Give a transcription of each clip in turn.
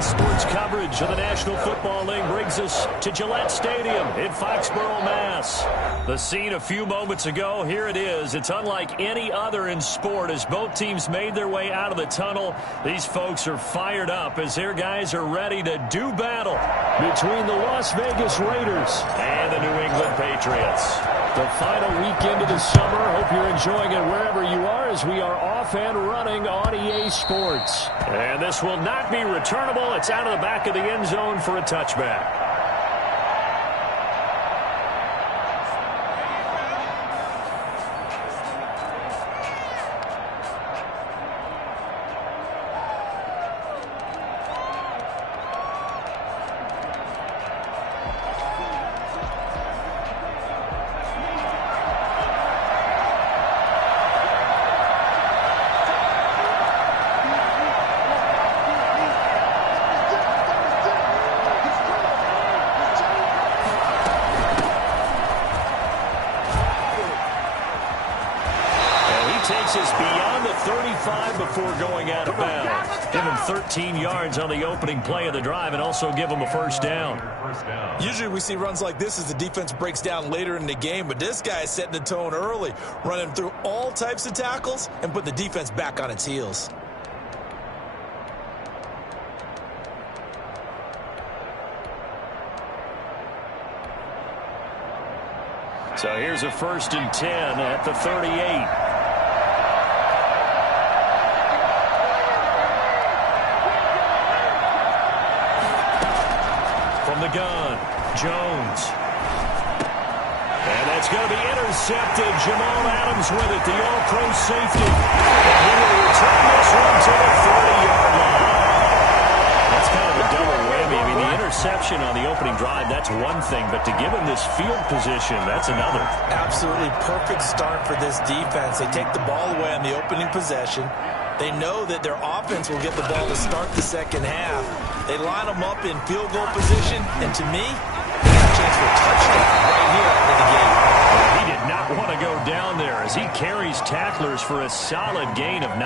Today's sports coverage of the National Football League brings us to Gillette Stadium in Foxborough, Mass. The scene a few moments ago, here it is. It's unlike any other in sport as both teams made their way out of the tunnel. These folks are fired up as their guys are ready to do battle between the Las Vegas Raiders and the New England Patriots. The final weekend of the summer. Hope you're enjoying it wherever you are as we are off and running on EA Sports. And this will not be returnable. It's out of the back of the end zone for a touchback. Takes us beyond the 35 before going out of bounds. Give him 13 yards on the opening play of the drive and also give him a first down. Usually we see runs like this as the defense breaks down later in the game, but this guy is setting the tone early, running through all types of tackles and put the defense back on its heels. So here's a 1st and 10 at the 38. From the gun, Jones. And that's going to be intercepted. Jamal Adams with it, the all-pro safety. And he will return this one to the 30-yard line. That's kind of a double whammy. I mean, the interception on the opening drive, that's one thing. But to give him this field position, that's another. Absolutely perfect start for this defense. They take the ball away on the opening possession. They know that their offense will get the ball to start the second half. They line them up in field goal position, and to me, they got a chance for a touchdown right here out of the gate. He did not want to go down there as he carries tacklers for a solid gain of 9.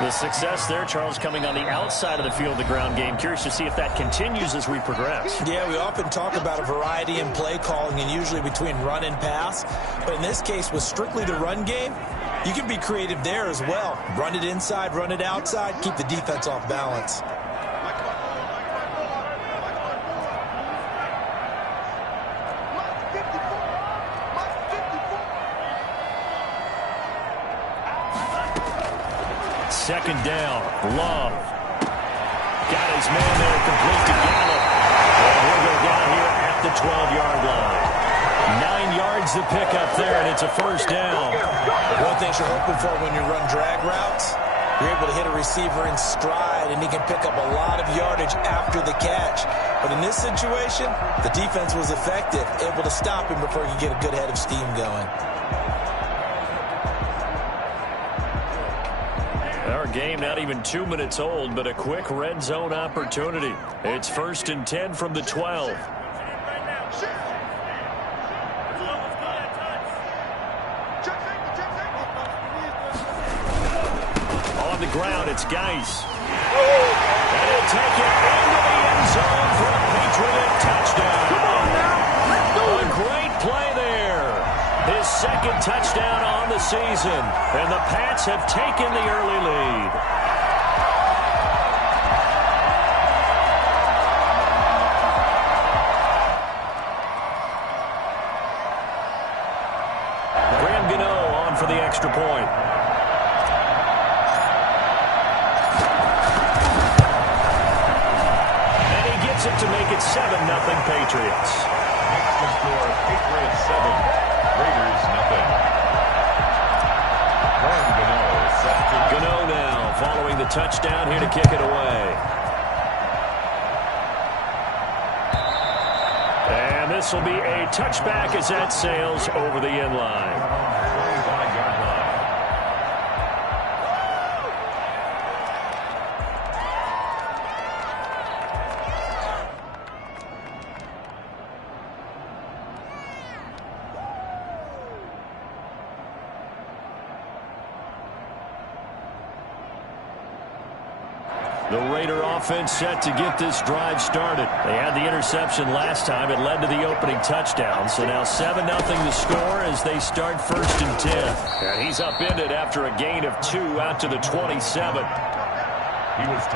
The success there, Charles, coming on the outside of the field, the ground game. Curious to see if that continues as we progress. Yeah, we often talk about a variety in play calling and usually between run and pass. But in this case, with strictly the run game, you can be creative there as well. Run it inside, run it outside, keep the defense off balance. Second down, Love. Got his man there, complete to Gallup. And he'll go down here at the 12-yard line. 9 yards to pick up there, and it's a first down. One thing you're hoping for when you run drag routes, you're able to hit a receiver in stride, and he can pick up a lot of yardage after the catch. But in this situation, the defense was effective, able to stop him before he could get a good head of steam going. Our game not even 2 minutes old, but a quick red zone opportunity. It's 1st and 10 from the 12. On the ground, it's Geis. And he'll take it into the end zone for a Patriot touchdown. Come on now. A great play there. His second touchdown on the season. And the Pats have taken the early lead. Graham Gano on for the extra point. And he gets it to make it 7-0 Patriots. Next score, Patriots 7. Raiders, nothing. Gano now following the touchdown here to kick it away. And this will be a touchback as that sails over the end line. The Raider offense set to get this drive started. They had the interception last time. It led to the opening touchdown. So now 7-0 the score as they start 1st and 10. And he's upended after a gain of 2 out to the 27.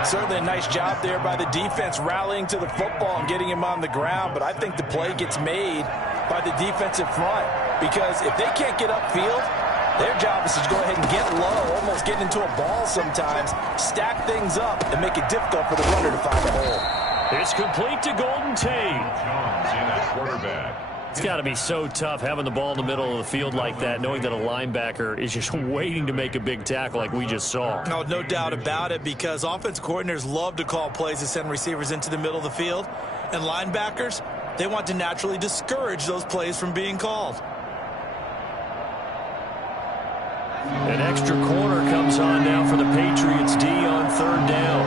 Certainly a nice job there by the defense rallying to the football and getting him on the ground. But I think the play gets made by the defensive front, because if they can't get upfield, their job is to go ahead and get low, almost get into a ball sometimes, stack things up, and make it difficult for the runner to find a hole. It's complete to Golden Tate. Jones in at quarterback. It's got to be so tough having the ball in the middle of the field like that, knowing that a linebacker is just waiting to make a big tackle like we just saw. Oh, no doubt about it, because offensive coordinators love to call plays to send receivers into the middle of the field, and linebackers, they want to naturally discourage those plays from being called. An extra corner comes on now for the Patriots D on 3rd down.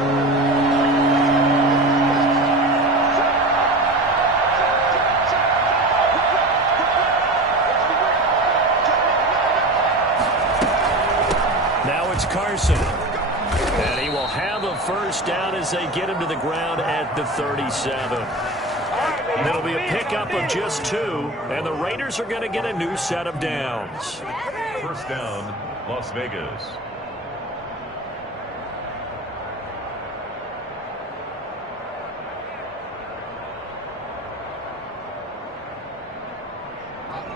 Now it's Carson. And he will have a 1st down as they get him to the ground at the 37. It'll be a pickup of just 2, and the Raiders are going to get a new set of downs. 1st down, Las Vegas.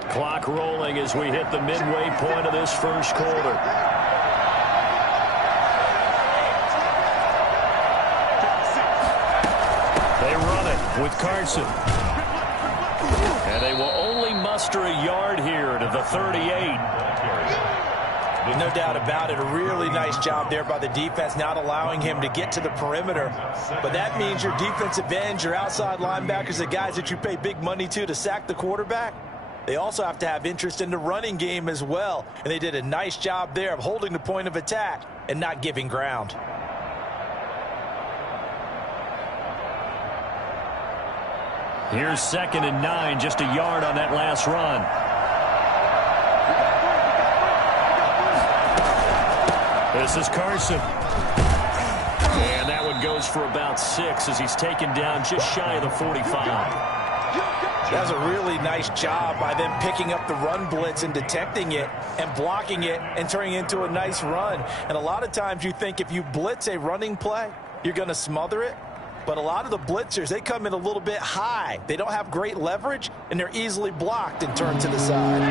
Clock rolling as we hit the midway point of this 1st quarter. They run it with Carson. And they will only muster a yard here to the 38. No doubt about it. A really nice job there by the defense, not allowing him to get to the perimeter. But that means your defensive ends, your outside linebackers, the guys that you pay big money to sack the quarterback, they also have to have interest in the running game as well. And they did a nice job there of holding the point of attack and not giving ground. Here's 2nd and 9, just a yard on that last run. This is Carson. And that one goes for about 6 as he's taken down just shy of the 45. That's a really nice job by them picking up the run blitz and detecting it and blocking it and turning it into a nice run. And a lot of times you think if you blitz a running play, you're going to smother it. But a lot of the blitzers, they come in a little bit high. They don't have great leverage, and they're easily blocked and turned to the side.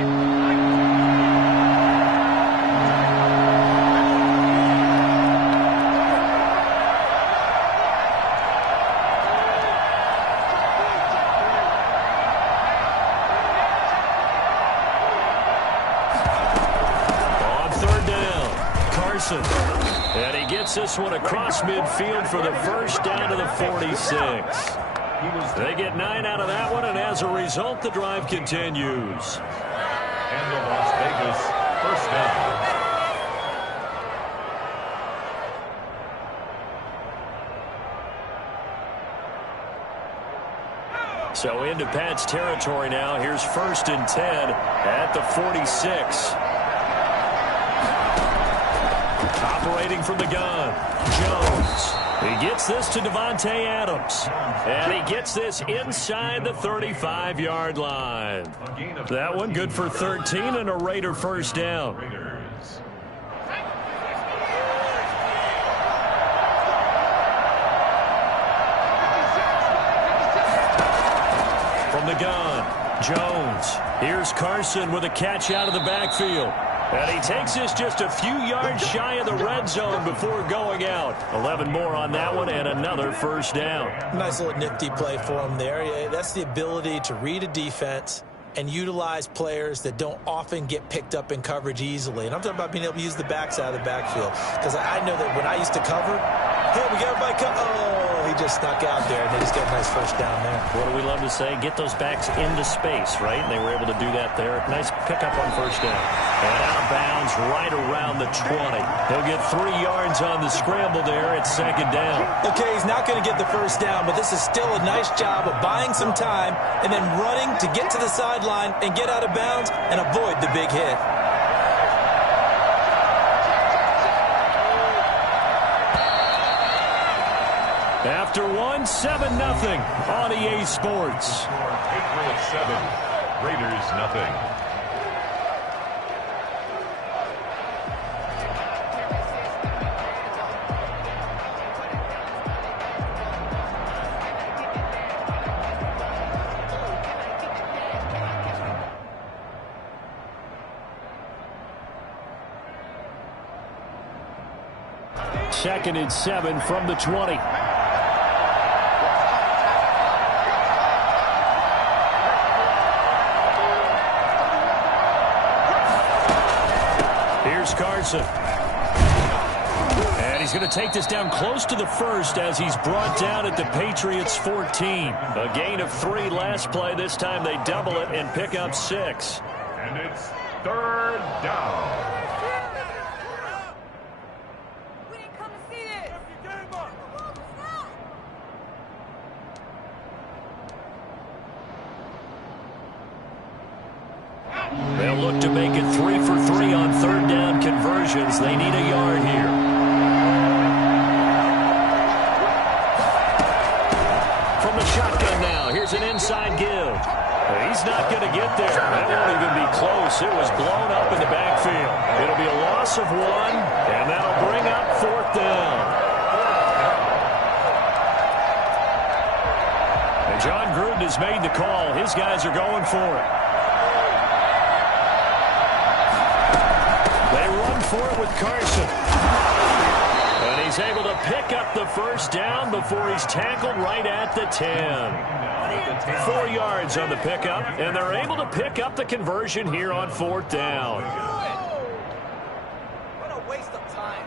And he gets this one across midfield for the 1st down to the 46. They get 9 out of that one, and as a result, the drive continues. And the Las Vegas 1st down. So into Pat's territory now. Here's 1st and 10 at the 46. Operating from the gun, Jones. He gets this to Davante Adams. And he gets this inside the 35-yard line. That one good for 13 and a Raider 1st down. From the gun, Jones. Here's Carson with a catch out of the backfield. And he takes this just a few yards shy of the red zone before going out. 11 more on that one and another 1st down. Nice little nifty play for him there. Yeah, that's the ability to read a defense and utilize players that don't often get picked up in coverage easily. And I'm talking about being able to use the backside of the backfield. Because I know that when I used to cover, hey, we got everybody he just snuck out there, and they just got a nice 1st down there. What do we love to say? Get those backs into space, right? And they were able to do that there. Nice pickup on 1st down. And out of bounds right around the 20. He'll get 3 yards on the scramble there at 2nd down. Okay, he's not going to get the 1st down, but this is still a nice job of buying some time and then running to get to the sideline and get out of bounds and avoid the big hit. After one, 7-0 on EA Sports. Patriots 7, Raiders nothing. Second and 7 from the 20. Here's Carson. And he's going to take this down close to the first as he's brought down at the Patriots 14. A gain of 3 last play. This time they double it and pick up 6. And it's third down. They'll look to make it 3 for 3 on third down conversions. They need a yard here. From the shotgun now, here's an inside give. He's not going to get there. That won't even be close. It was blown up in the backfield. It'll be a loss of 1, and that'll bring up fourth down. And John Gruden has made the call. His guys are going for it. They run for it with Carson. And he's able to pick up the first down before he's tackled right at the 10. 4 yards on the pickup, and they're able to pick up the conversion here on fourth down. What a waste of time.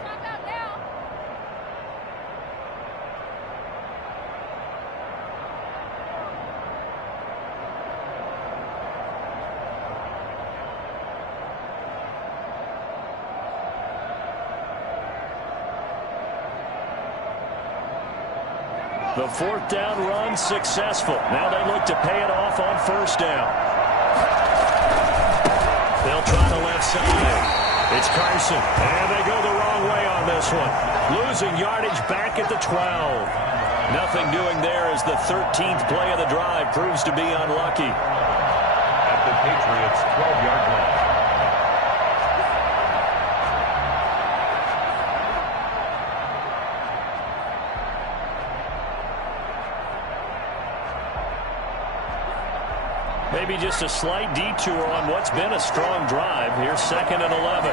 The fourth down run successful. Now they look to pay it off on first down. They'll try the left side. It's Carson, and they go the wrong way on this one. Losing yardage back at the 12. Nothing doing there as the 13th play of the drive proves to be unlucky. At the Patriots' 12-yard line. Maybe just a slight detour on what's been a strong drive. Here's 2nd and 11.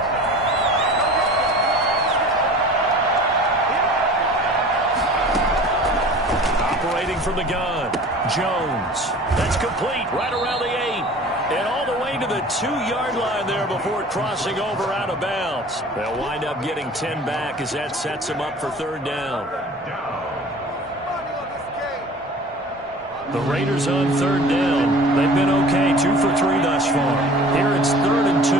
Operating from the gun. Jones. That's complete right around the 8. And all the way to the 2-yard line there before crossing over out of bounds. They'll wind up getting 10 back as that sets them up for third down. The Raiders on third down. They've been okay, 2 for 3 thus far. Here it's 3rd and 2.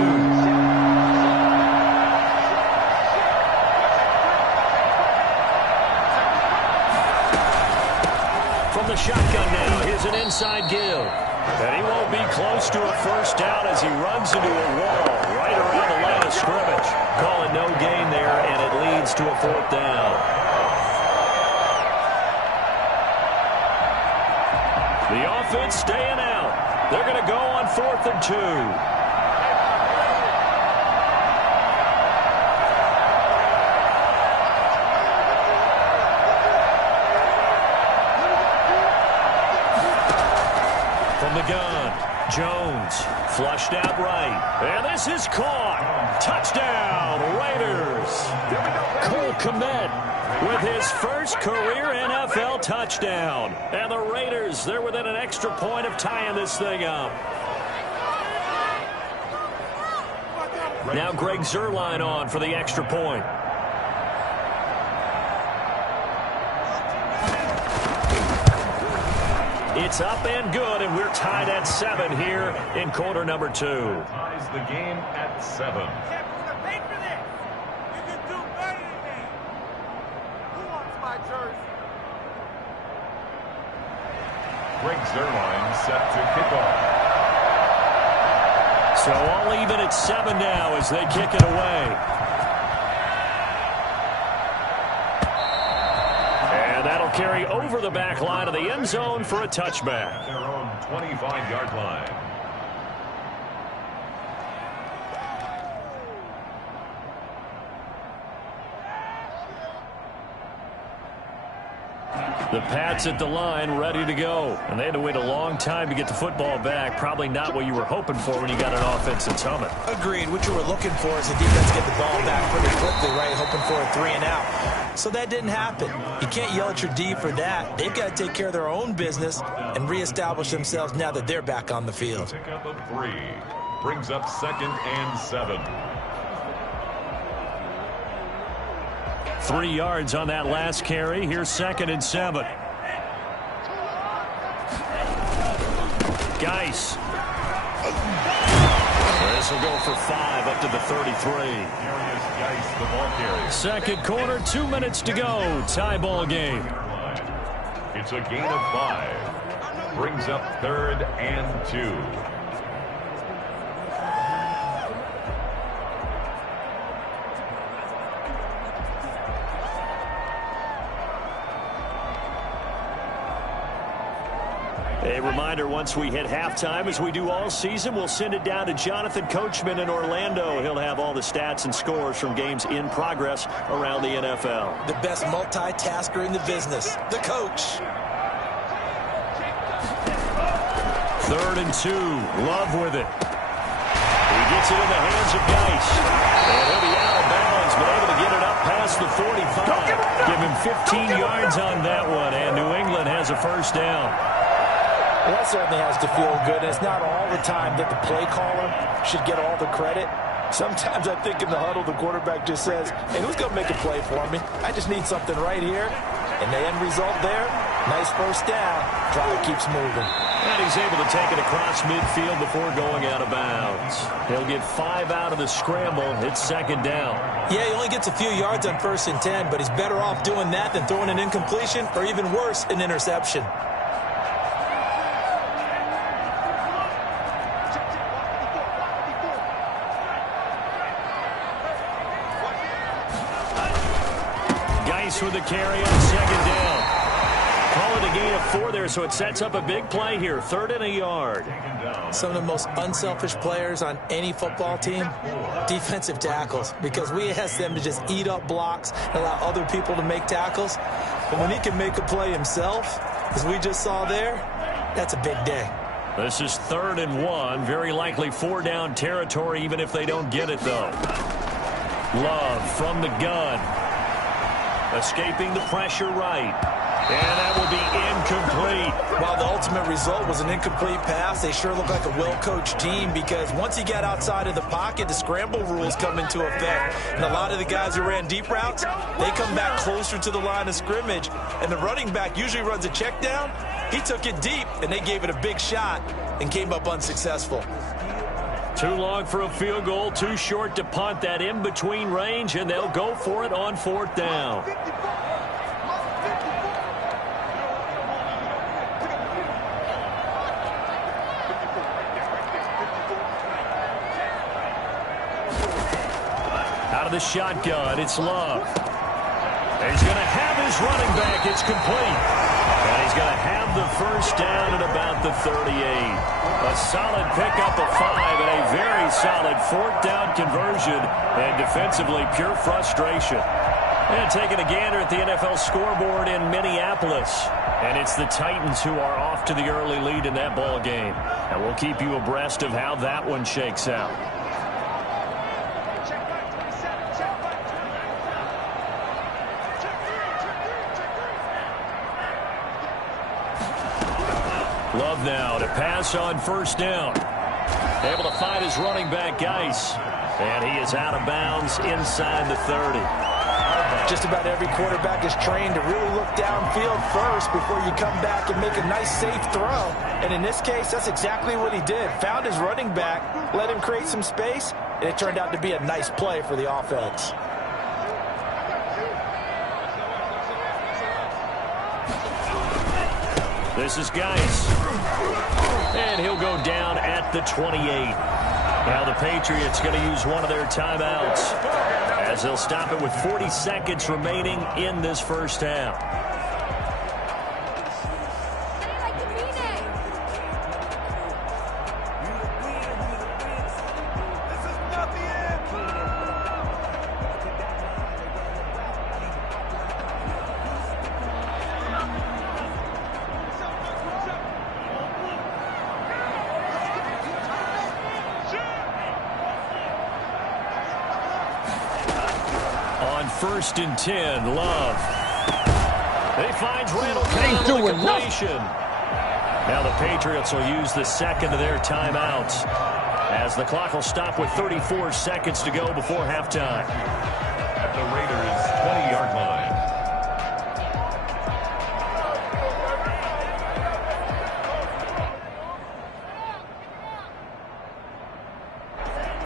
From the shotgun now, here's an inside give. And he won't be close to a first down as he runs into a wall right around the line of scrimmage. Call it no gain there, and it leads to a fourth down. The offense staying out. They're going to go on 4th and 2. From the gun, Jones flushed out right. And this is caught. Touchdown, Raiders. Cole Kmet with his first career NFL touchdown. And the Raiders, they're within an extra point of tying this thing up. Now Greg Zuerlein on for the extra point. It's up and good, and we're tied at 7 here in quarter number 2. Ties the game at 7. Greg Zuerlein set to kick off. So all even at 7 now as they kick it away. And that'll carry over the back line of the end zone for a touchback. Their own 25-yard line. The Pats at the line, ready to go. And they had to wait a long time to get the football back. Probably not what you were hoping for when you got an offense that's humming. Agreed. What you were looking for is the defense get the ball back pretty quickly, right? Hoping for a 3 and out. So that didn't happen. You can't yell at your D for that. They've got to take care of their own business and reestablish themselves now that they're back on the field. Pick up of 3. Brings up 2nd and 7. 3 yards on that last carry. Here's 2nd and 7. Geis. This will go for 5 up to the 33. Darius Geis, the ball carrier. Second quarter, 2 minutes to go. Tie ball game. It's a gain of 5. Brings up 3rd and 2. A reminder, once we hit halftime, as we do all season, we'll send it down to Jonathan Coachman in Orlando. He'll have all the stats and scores from games in progress around the NFL. The best multitasker in the business, the coach. 3rd and 2. Love with it. He gets it in the hands of Geis. And he'll be out of bounds, but able to get it up past the 45. Give him 15 yards on that one, and New England has a first down. Well, that certainly has to feel good. It's not all the time that the play caller should get all the credit. Sometimes I think in the huddle, the quarterback just says, hey, who's going to make a play for me? I just need something right here. And the end result there, nice first down. Drive keeps moving. And he's able to take it across midfield before going out of bounds. He'll get 5 out of the scramble. It's 2nd down. Yeah, he only gets a few yards on 1st and 10, but he's better off doing that than throwing an incompletion or even worse, an interception. With the carry on 2nd down. Call it a gain of 4 there, so it sets up a big play here. 3rd and a yard. Some of the most unselfish players on any football team, defensive tackles, because we ask them to just eat up blocks and allow other people to make tackles. But when he can make a play himself, as we just saw there, that's a big day. This is 3rd and 1. Very likely 4-down territory, even if they don't get it, though. Love from the gun. Escaping the pressure right. And that will be incomplete. While the ultimate result was an incomplete pass, they sure look like a well-coached team because once he got outside of the pocket, the scramble rules come into effect. And a lot of the guys who ran deep routes, they come back closer to the line of scrimmage. And the running back usually runs a check down. He took it deep, and they gave it a big shot and came up unsuccessful. Too long for a field goal, too short to punt. That in-between range, and they'll go for it on 4th down. Out of the shotgun, it's Love. He's going to have his running back. It's complete. And he's going to have the first down at about the 38. A solid pickup of 5 and a very solid 4th down conversion. And defensively, pure frustration. And taking a gander at the NFL scoreboard in Minneapolis. And it's the Titans who are off to the early lead in that ball game. And we'll keep you abreast of how that one shakes out. Love now to pass on 1st down. Able to find his running back, Geis. And he is out of bounds inside the 30. Just about every quarterback is trained to really look downfield first before you come back and make a nice, safe throw. And in this case, that's exactly what he did. Found his running back, let him create some space, and it turned out to be a nice play for the offense. This is Geis. And he'll go down at the 28. Now the Patriots going to use one of their timeouts as they'll stop it with 40 seconds remaining in this first half. 1st and 10. Love. He finds Randall Cobb on the completion. Now the Patriots will use the second of their timeouts as the clock will stop with 34 seconds to go before halftime. At the Raiders' 20-yard line.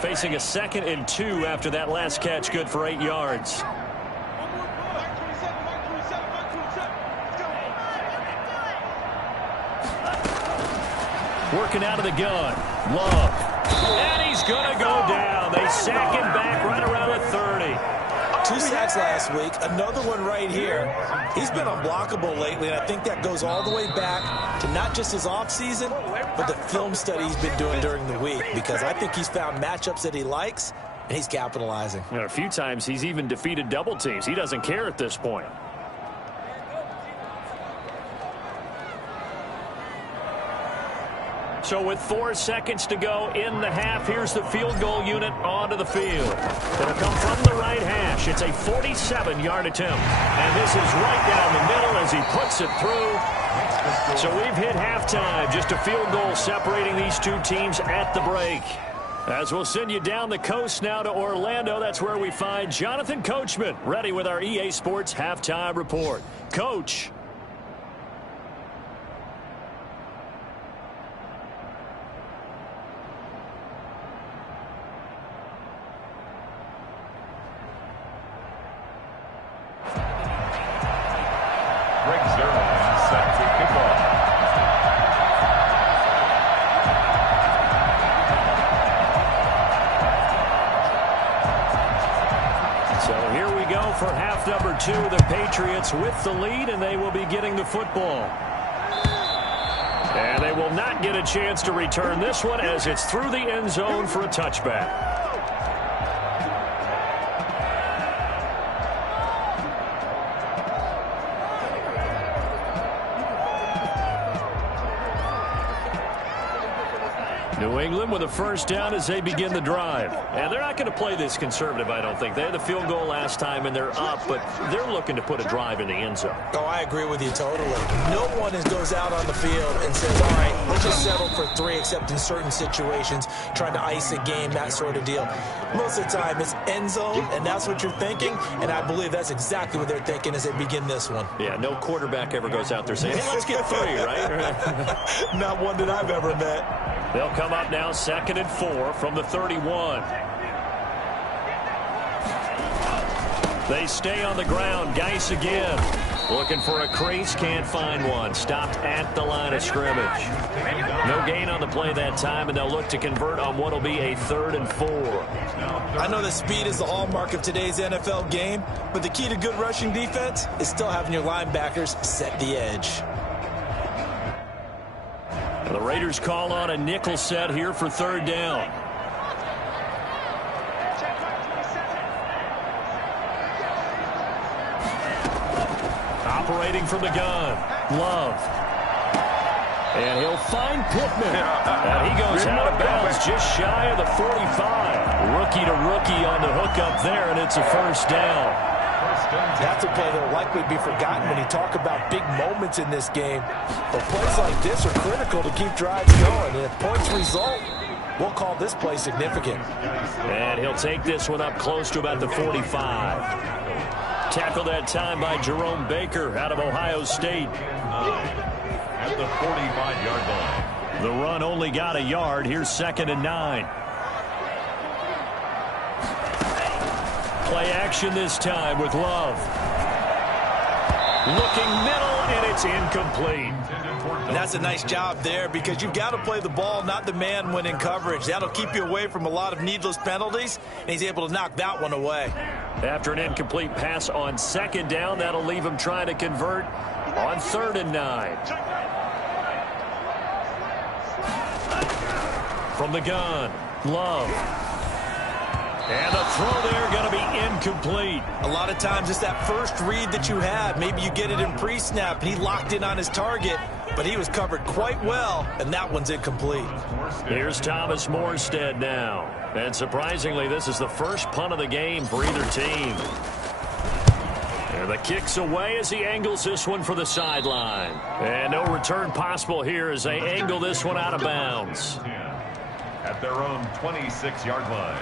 Facing a 2nd and 2 after that last catch, good for 8 yards. Working out of the gun. Love. And he's going to go down. They sack him back right around the 30. 2 sacks last week. Another one right here. He's been unblockable lately, and I think that goes all the way back to not just his offseason, but the film study he's been doing during the week, because I think he's found matchups that he likes, and he's capitalizing. A few times he's even defeated double teams. He doesn't care at this point. So with 4 seconds to go in the half, here's the field goal unit onto the field. It'll come from the right hash. It's a 47-yard attempt. And this is right down the middle as he puts it through. So we've hit halftime. Just a field goal separating these two teams at the break. As we'll send you down the coast now to Orlando, that's where we find Jonathan Coachman, ready with our EA Sports Halftime Report. Coach. For half number 2, the Patriots with the lead, and they will be getting the football. And they will not get a chance to return this one as it's through the end zone for a touchback. New England with a first down as they begin the drive. And they're not going to play this conservative, I don't think. They had the field goal last time, and they're up, but they're looking to put a drive in the end zone. Oh, I agree with you totally. No one goes out on the field and says, all right, let's just settle for 3, except in certain situations, trying to ice a game, that sort of deal. Most of the time, it's end zone, and that's what you're thinking, and I believe that's exactly what they're thinking as they begin this one. Yeah, no quarterback ever goes out there saying, hey, let's get 3, right? Not one that I've ever met. They'll come up now 2nd and 4 from the 31. They stay on the ground. Geis again. Looking for a crease. Can't find one. Stopped at the line of scrimmage. No gain on the play that time, and they'll look to convert on what will be a 3rd and 4. I know that speed is the hallmark of today's NFL game, but the key to good rushing defense is still having your linebackers set the edge. The Raiders call on a nickel set here for 3rd down. Operating from the gun. Love. And he'll find Pittman. And he goes out of bounds just shy of the 45. Rookie to rookie on the hook up there, and it's a first down. That's a play that will likely be forgotten when you talk about big moments in this game. But plays like this are critical to keep drives going. And if points result, we'll call this play significant. And he'll take this one up close to about the 45. Tackled that time by Jerome Baker out of Ohio State. At the 45-yard line. The run only got a yard. Here's 2nd and 9. Play action this time with Love. Looking middle, and it's incomplete. And that's a nice job there, because you've got to play the ball, not the man when in coverage. That'll keep you away from a lot of needless penalties, and he's able to knock that one away. After an incomplete pass on 2nd down, that'll leave him trying to convert on 3rd and 9. From the gun, Love. And the throw there going to be incomplete. A lot of times it's that first read that you have. Maybe you get it in pre-snap, and he locked in on his target, but he was covered quite well, and that one's incomplete. Here's Thomas Morstead now. And surprisingly, this is the first punt of the game for either team. The kick's away as he angles this one for the sideline. And no return possible here as they angle this one out of bounds. At their own 26-yard line.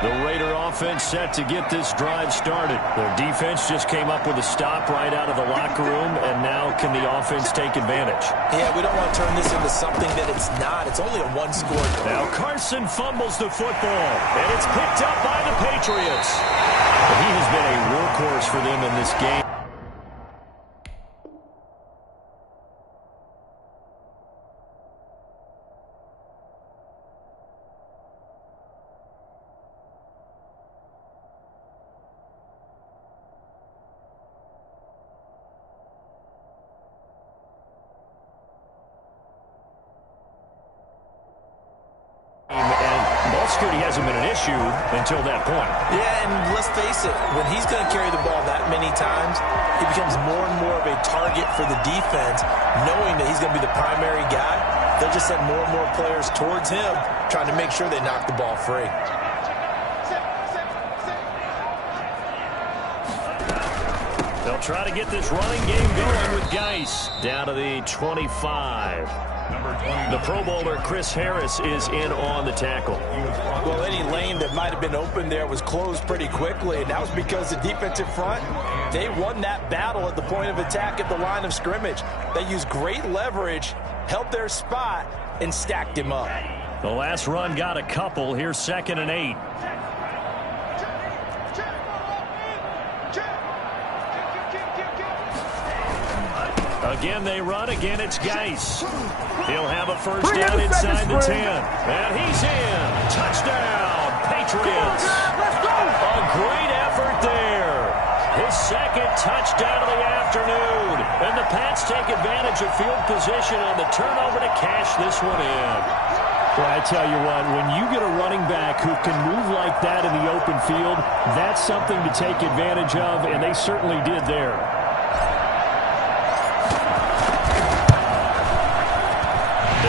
The Raider offense set to get this drive started. Their defense just came up with a stop right out of the locker room, and now can the offense take advantage? Yeah, we don't want to turn this into something that it's not. It's only a one-score. Now Carson fumbles the football, and it's picked up by the Patriots. He has been a workhorse for them in this game. Security hasn't been an issue until that point. Yeah, and let's face it, when he's going to carry the ball that many times, he becomes more and more of a target for the defense, knowing that he's going to be the primary guy. They'll just send more and more players towards him, trying to make sure they knock the ball free. They'll try to get this running game going with Geis down to the 25. The Pro Bowler Chris Harris is in on the tackle. Well, any lane that might have been open there was closed pretty quickly, and that was because the defensive front, they won that battle at the point of attack at the line of scrimmage. They used great leverage, held their spot, and stacked him up. The last run got a couple. Here's 2nd and 8. Again, they run. Again, it's Geis. He'll have a first down inside the 10. And he's in. Touchdown, Patriots. A great effort there. His 2nd touchdown of the afternoon. And the Pats take advantage of field position on the turnover to cash this one in. Well, I tell you what, when you get a running back who can move like that in the open field, that's something to take advantage of, and they certainly did there.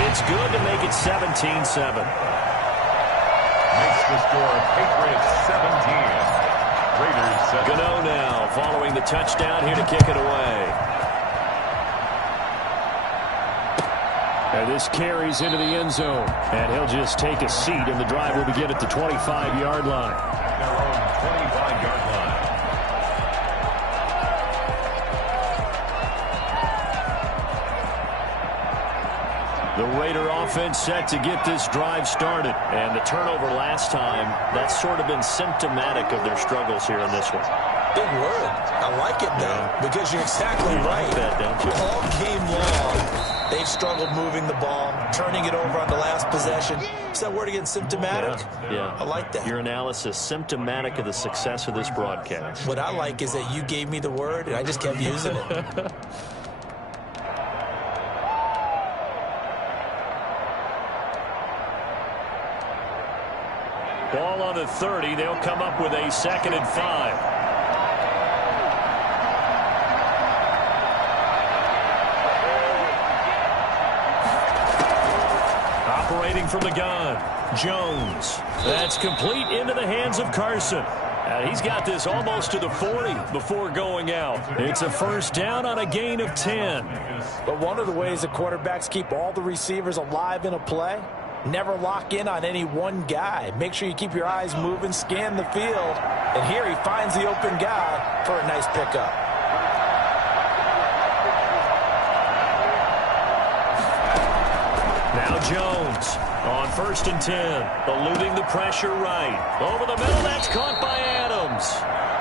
It's good to make it 17-7. Makes the score Patriots 17. Raiders 7. Gano now following the touchdown here to kick it away. And this carries into the end zone. And he'll just take a seat, and the drive will begin at the 25-yard line. Their own 25-yard line. The Raider offense set to get this drive started. And the turnover last time, that's sort of been symptomatic of their struggles here in this one. Big word. I like it, though, because you're exactly right. Like that, don't you? All game long, they've struggled moving the ball, turning it over on the last possession. Is that word again, symptomatic? Yeah. I like that. Your analysis, symptomatic of the success of this broadcast. What I like is that you gave me the word, and I just kept using it. Ball on the 30. They'll come up with a 2nd and 5. Operating from the gun, Jones. That's complete into the hands of Carson. And he's got this almost to the 40 before going out. It's a first down on a gain of 10. But one of the ways the quarterbacks keep all the receivers alive in a play, never lock in on any one guy. Make sure you keep your eyes moving, scan the field. And here he finds the open guy for a nice pickup. Now Jones on 1st and 10. Eluding the pressure right. Over the middle, that's caught by Adams.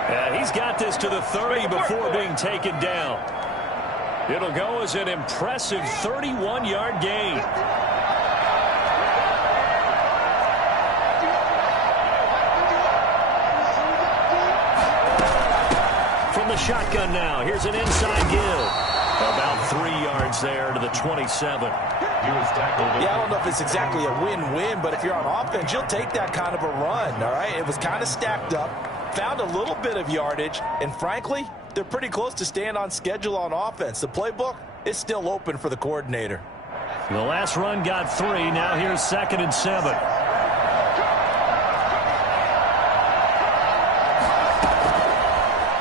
And he's got this to the 30 before being taken down. It'll go as an impressive 31-yard gain. From the shotgun now, here's an inside give. About 3 yards there to the 27. Yeah, I don't know if it's exactly a win-win, but if you're on offense, you'll take that kind of a run, all right? It was kind of stacked up, found a little bit of yardage, and frankly, they're pretty close to staying on schedule on offense. The playbook is still open for the coordinator. The last run got 3. Now here's 2nd and 7.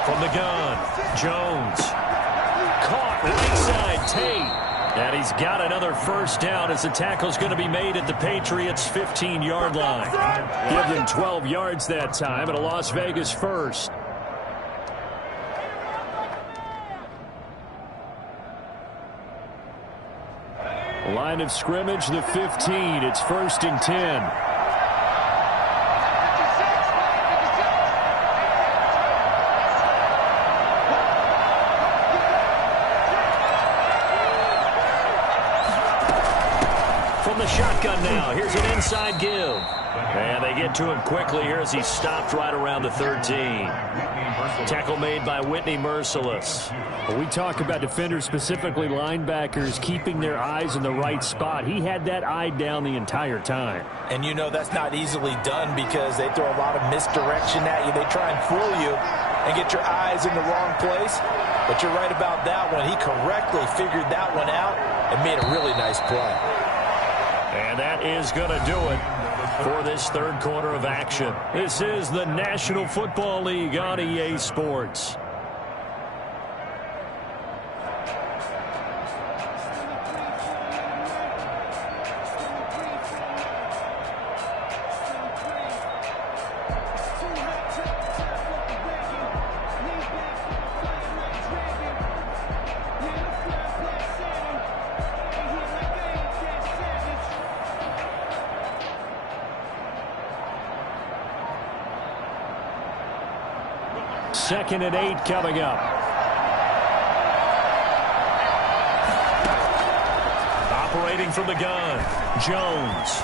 From the gun, Jones. Caught right side, Tate. And he's got another first down as the tackle's going to be made at the Patriots' 15-yard line. Give them 12 yards that time and a Las Vegas first. Line of scrimmage, the 15. It's 1st and 10. Shotgun now. Here's an inside give. And they get to him quickly here as he stopped right around the 13. Tackle made by Whitney Mercilus. When we talk about defenders, specifically linebackers, keeping their eyes in the right spot, he had that eye down the entire time. And you know that's not easily done because they throw a lot of misdirection at you. They try and fool you and get your eyes in the wrong place. But you're right about that one. He correctly figured that one out and made a really nice play. And that is going to do it for this third quarter of action. This is the National Football League on EA Sports. Second and 8 coming up. Operating from the gun, Jones.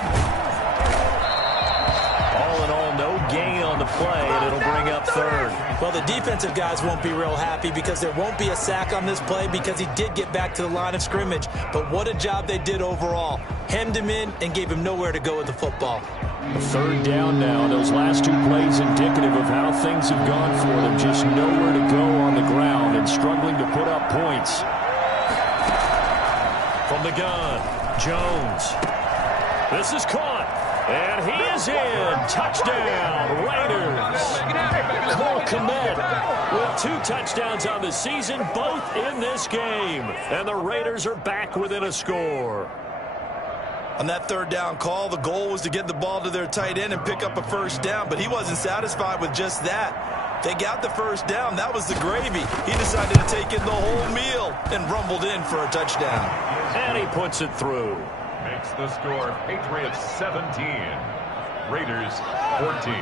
All in all, no gain on the play, and it'll bring up 3rd. Well, the defensive guys won't be real happy because there won't be a sack on this play because he did get back to the line of scrimmage. But what a job they did overall. Hemmed him in and gave him nowhere to go with the football. 3rd down now. Those last 2 plays indicative of how things have gone for them. Just nowhere to go on the ground and struggling to put up points. From the gun, Jones. This is caught. And he is in. Touchdown, Raiders. Cole Kmet with 2 touchdowns on the season, both in this game. And the Raiders are back within a score. On that 3rd down call, the goal was to get the ball to their tight end and pick up a first down, but he wasn't satisfied with just that. They got the first down. That was the gravy. He decided to take in the whole meal and rumbled in for a touchdown. And he puts it through. Makes the score Patriots 17, Raiders 14.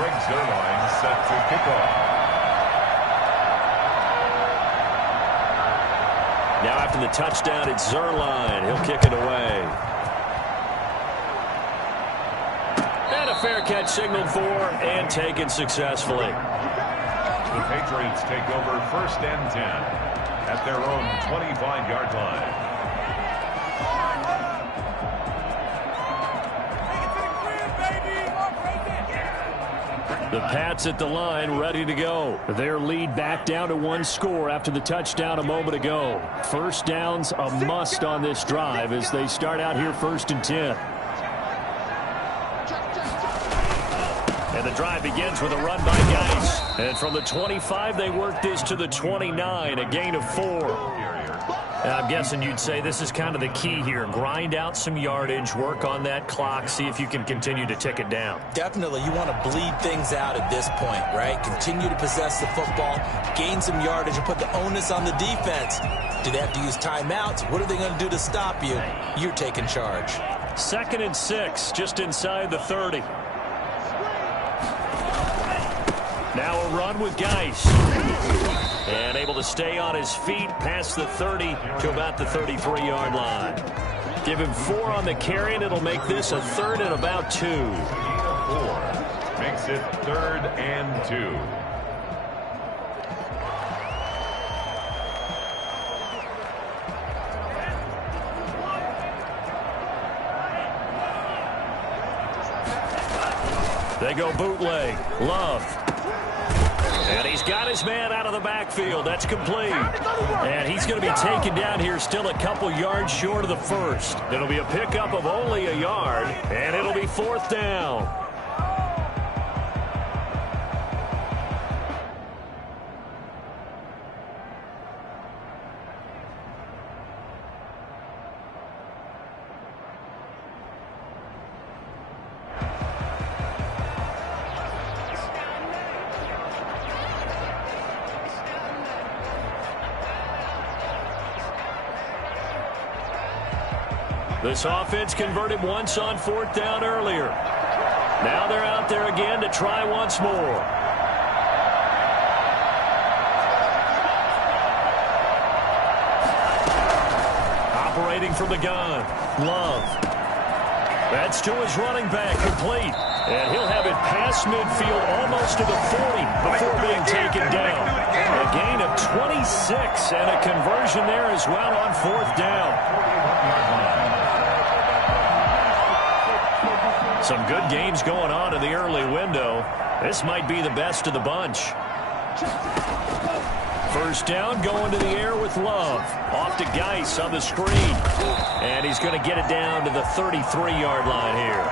Greg Zuerlein set to kick off. Now after the touchdown, it's Zuerlein. He'll kick it away. And a fair catch signaled for and taken successfully. The Patriots take over 1st and 10 at their own 25-yard line. The Pats at the line, ready to go. Their lead back down to 1 score after the touchdown a moment ago. First downs a must on this drive as they start out here 1st and 10. And the drive begins with a run by Geis. And from the 25, they work this to the 29, a gain of 4. I'm guessing you'd say this is kind of the key here. Grind out some yardage, work on that clock, see if you can continue to tick it down. Definitely, you want to bleed things out at this point, right? Continue to possess the football, gain some yardage, and put the onus on the defense. Do they have to use timeouts? What are they going to do to stop you? You're taking charge. 2nd and 6, just inside the 30. Now a run with Geis. And able to stay on his feet past the 30 to about the 33-yard line. Give him 4 on the carry, and it'll make this a 3rd and about 2. 4 makes it 3rd and 2. They go bootleg. Love. And he's got his man out of the backfield. That's complete. And he's going to be taken down here still a couple yards short of the first. It'll be a pickup of only a yard, and it'll be 4th down. This offense converted once on 4th down earlier. Now they're out there again to try once more. Operating from the gun. Love. That's to his running back, complete. And he'll have it past midfield almost to the 40 before being taken down. A gain of 26 and a conversion there as well on 4th down. Some good games going on in the early window. This might be the best of the bunch. 1st down, going to the air with Love. Off to Geis on the screen. And he's going to get it down to the 33-yard line here.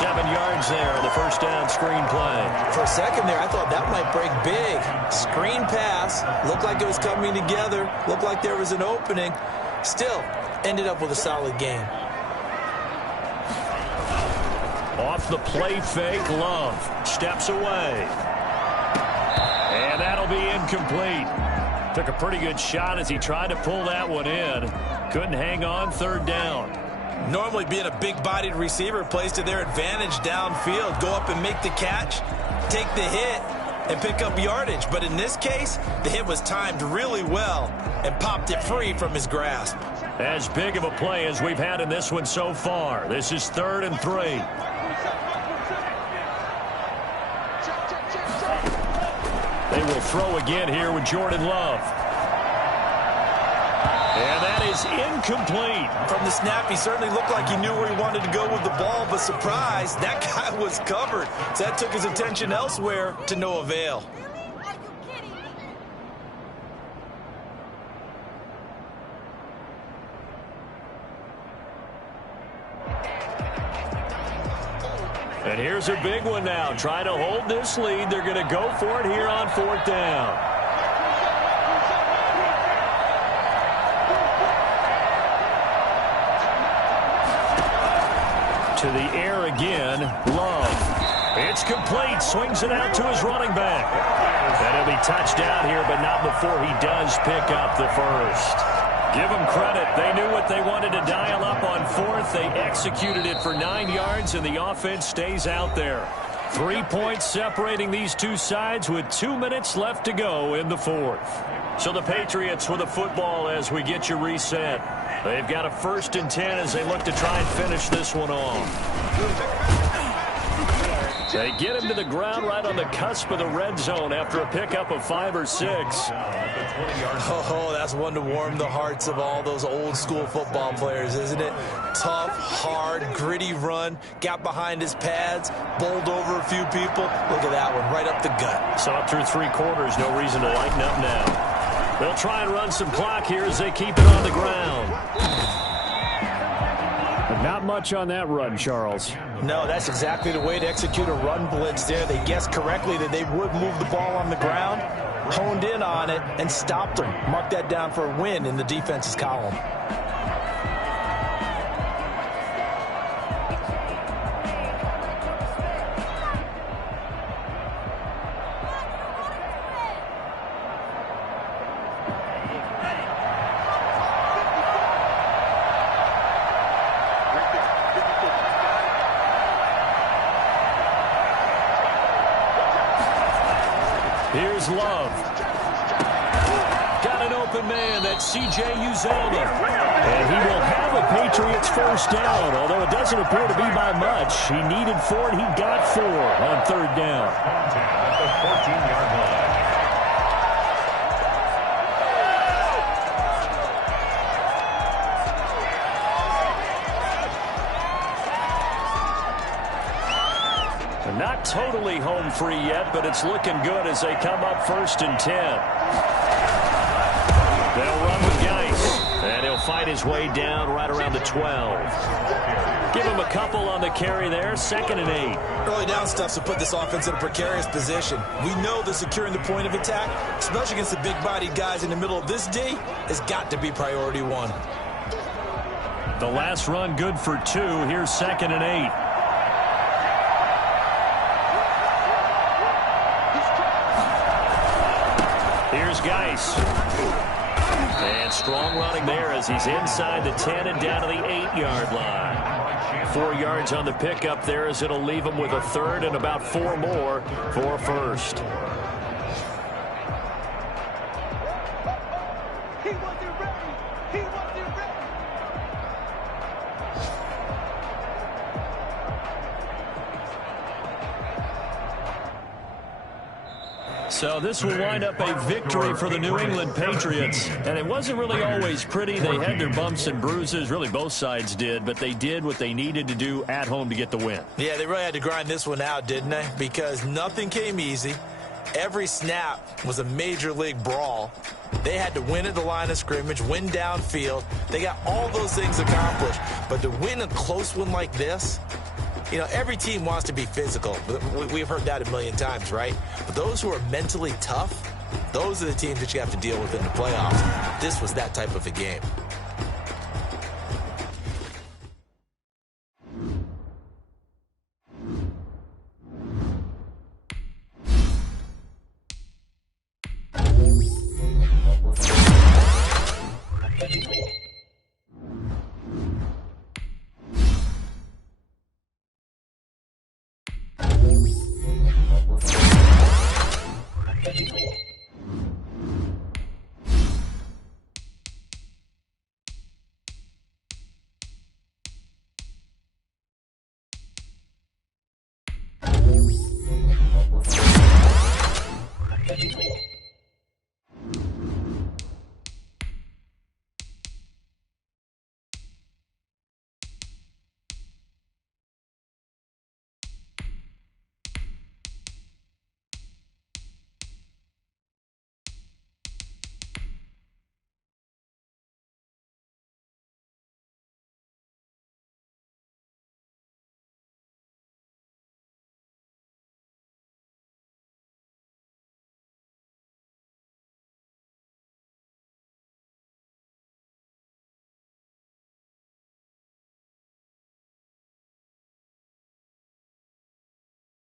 7 yards there on the 1st down screen play. For a second there, I thought that might break big. Screen pass. Looked like it was coming together. Looked like there was an opening. Still, ended up with a solid game. Off the play fake, Love steps away. And that'll be incomplete. Took a pretty good shot as he tried to pull that one in. Couldn't hang on 3rd down. Normally being a big-bodied receiver plays to their advantage downfield. Go up and make the catch, take the hit, and pick up yardage. But in this case, the hit was timed really well and popped it free from his grasp. As big of a play as we've had in this one so far. This is 3rd and 3. They will throw again here with Jordan Love. And that is incomplete. From the snap, he certainly looked like he knew where he wanted to go with the ball, but surprise, that guy was covered. So that took his attention elsewhere to no avail. And here's a big one now. Trying to hold this lead. They're going to go for it here on 4th down. To the air again. Love. It's complete. Swings it out to his running back. And he'll be touched down here, but not before he does pick up the first. Give them credit. They knew what they wanted to dial up on 4th. They executed it for 9 yards, and the offense stays out there. 3 points separating these two sides with 2 minutes left to go in the 4th. So the Patriots with the football as we get you reset. They've got a 1st and 10 as they look to try and finish this one off. They get him to the ground right on the cusp of the red zone after a pickup of 5 or 6. Oh, that's one to warm the hearts of all those old school football players, isn't it? Tough, hard, gritty run. Got behind his pads, bowled over a few people. Look at that one, right up the gut. Saw it through 3 quarters. No reason to lighten up now. They'll try and run some clock here as they keep it on the ground. But not much on that run, Charles. No, that's exactly the way to execute a run blitz there. They guessed correctly that they would move the ball on the ground, honed in on it, and stopped them. Mark that down for a win in the defense's column. Here's Love. Got an open man. That's C.J. Uzomah. And he will have a Patriots 1st down, although it doesn't appear to be by much. He needed 4, and he got 4 on 3rd down. At the 14-yard line. And Not totally home free yet, but it's looking good as they come up 1st and 10. They'll run with Geis, and he'll fight his way down right around the 12. Give him a couple on the carry there, 2nd and 8. Early down stuffs will put this offense in a precarious position. We know that securing the point of attack, especially against the big-bodied guys in the middle of this D, has got to be priority one. The last run good for 2. Here's 2nd and 8. Here's Geis. And strong running there as he's inside the 10 and down to the 8-yard line. 4 yards on the pickup there as it'll leave him with a 3rd and about 4 more for 1st. So this will wind up a victory for the New England Patriots. And it wasn't really always pretty. They had their bumps and bruises. Really, both sides did. But they did what they needed to do at home to get the win. Yeah, they really had to grind this one out, didn't they? Because nothing came easy. Every snap was a major league brawl. They had to win at the line of scrimmage, win downfield. They got all those things accomplished. But to win a close one like this, you know, every team wants to be physical. We've heard that a million times, right? But those who are mentally tough, those are the teams that you have to deal with in the playoffs. This was that type of a game.